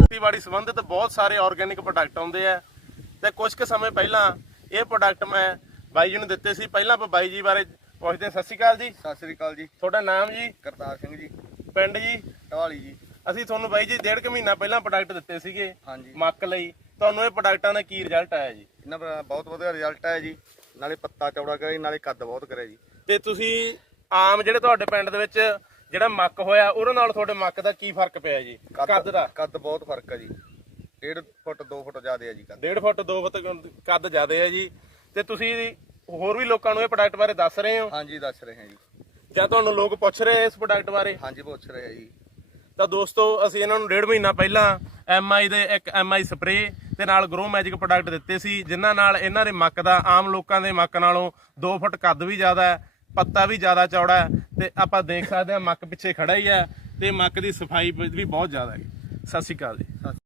ਖੇਤੀਬਾੜੀ ਸੰਬੰਧਿਤ ਬਹੁਤ ਸਾਰੇ ਆਰਗੇਨਿਕ ਪ੍ਰੋਡਕਟ ਆਉਂਦੇ ਆ ਤੇ ਕੁਝ ਕੁ ਸਮੇਂ ਪਹਿਲਾਂ ਇਹ ਪ੍ਰੋਡਕਟ ਮੈਂ ਬਾਈ ਜੀ ਨੂੰ ਦਿੱਤੇ ਸੀ। ਪਹਿਲਾਂ ਆਪਾਂ ਬਾਈ ਜੀ ਬਾਰੇ ਪੁੱਛਦੇ ਹਾਂ। ਸਤਿ ਸ਼੍ਰੀ ਅਕਾਲ ਜੀ। ਸਤਿ ਸ੍ਰੀ ਅਕਾਲ ਜੀ। ਤੁਹਾਡਾ ਨਾਮ ਜੀ? ਕਰਤਾਰ ਸਿੰਘ ਜੀ। ਪਿੰਡ ਜੀ? ਢਵਾਲੀ ਜੀ। ਅਸੀਂ ਤੁਹਾਨੂੰ ਬਾਈ ਜੀ ਡੇਢ ਕੁ ਮਹੀਨਾ ਪਹਿਲਾਂ ਪ੍ਰੋਡਕਟ ਦਿੱਤੇ ਸੀਗੇ ਹਾਂਜੀ। ਮੱਕ ਲਈ। ਤੁਹਾਨੂੰ ਇਹ ਪ੍ਰੋਡਕਟਾਂ ਦਾ ਕੀ ਰਿਜ਼ਲਟ ਆਇਆ ਜੀ? ਇਹਨਾਂ ਦਾ ਬਹੁਤ ਵਧੀਆ ਰਿਜ਼ਲਟ ਆਇਆ ਜੀ। ਨਾਲੇ ਪੱਤਾ ਚੌੜਾ ਕਰਿਆ ਜੀ ਨਾਲੇ ਕੱਦ ਬਹੁਤ ਕਰਿਆ ਜੀ। ਤੇ ਤੁਸੀਂ ਆਮ ਜਿਹੜੇ ਤੁਹਾਡੇ ਪਿੰਡ ਦੇ ਵਿੱਚ ਜਿਹੜਾ ਮੱਕ ਹੋਇਆ ਉਹਦੇ ਨਾਲ ਤੁਹਾਡੇ ਮੱਕ ਦਾ ਕੀ ਫ਼ਰਕ ਪਿਆ ਜੀ? ਕੱਦ ਦਾ? ਕੱਦ ਬਹੁਤ ਫ਼ਰਕ ਹੈ ਜੀ। 1.5 ਫੁੱਟ 2 ਫੁੱਟ ਜ਼ਿਆਦਾ ਹੈ ਜੀ ਕੱਦ। 1.5 ਫੁੱਟ 2 ਫੁੱਟ ਕੱਦ ਜ਼ਿਆਦਾ ਹੈ ਜੀ। ਤੇ ਤੁਸੀਂ ਹੋਰ ਵੀ ਲੋਕਾਂ ਨੂੰ ਇਹ ਪ੍ਰੋਡਕਟ ਬਾਰੇ ਦੱਸ ਰਹੇ ਹੋ? ਹਾਂਜੀ ਦੱਸ ਰਹੇ ਹਾਂ ਜੀ। ਜਾਂ ਤੁਹਾਨੂੰ ਲੋਕ ਪੁੱਛ ਰਹੇ ਇਸ ਪ੍ਰੋਡਕਟ ਬਾਰੇ? ਹਾਂਜੀ ਪੁੱਛ ਰਹੇ ਆ ਜੀ। ਤਾਂ ਦੋਸਤੋ ਅਸੀਂ ਇਹਨਾਂ ਨੂੰ ਡੇਢ ਮਹੀਨਾ ਪਹਿਲਾਂ ਐਮਆਈ ਦੇ ਇੱਕ ਐਮਆਈ ਸਪਰੇ ਤੇ ਨਾਲ ਗਰੋ ਮੈਜਿਕ ਪ੍ਰੋਡਕਟ ਦਿੱਤੇ ਸੀ, ਜਿਨ੍ਹਾਂ ਨਾਲ ਇਹਨਾਂ ਦੇ ਮੱਕ ਦਾ, ਆਮ ਲੋਕਾਂ ਦੇ ਮੱਕ ਨਾਲੋਂ 2 ਫੁੱਟ ਕੱਦ ਵੀ ਜ਼ਿਆਦਾ ਹੈ, ਪੱਤਾ ਵੀ ਜ਼ਿਆਦਾ ਚੌੜਾ ਹੈ ਤੇ ਆਪਾਂ ਦੇਖ ਸਕਦੇ ਹਾਂ ਮੱਕ ਪਿੱਛੇ ਖੜਾ ਹੀ ਹੈ ਤੇ ਮੱਕ ਦੀ ਸਫ਼ਾਈ ਵੀ ਬਹੁਤ ਜ਼ਿਆਦਾ ਹੈ ਸਤਿ ਸ਼੍ਰੀ ਅਕਾਲ ਜੀ।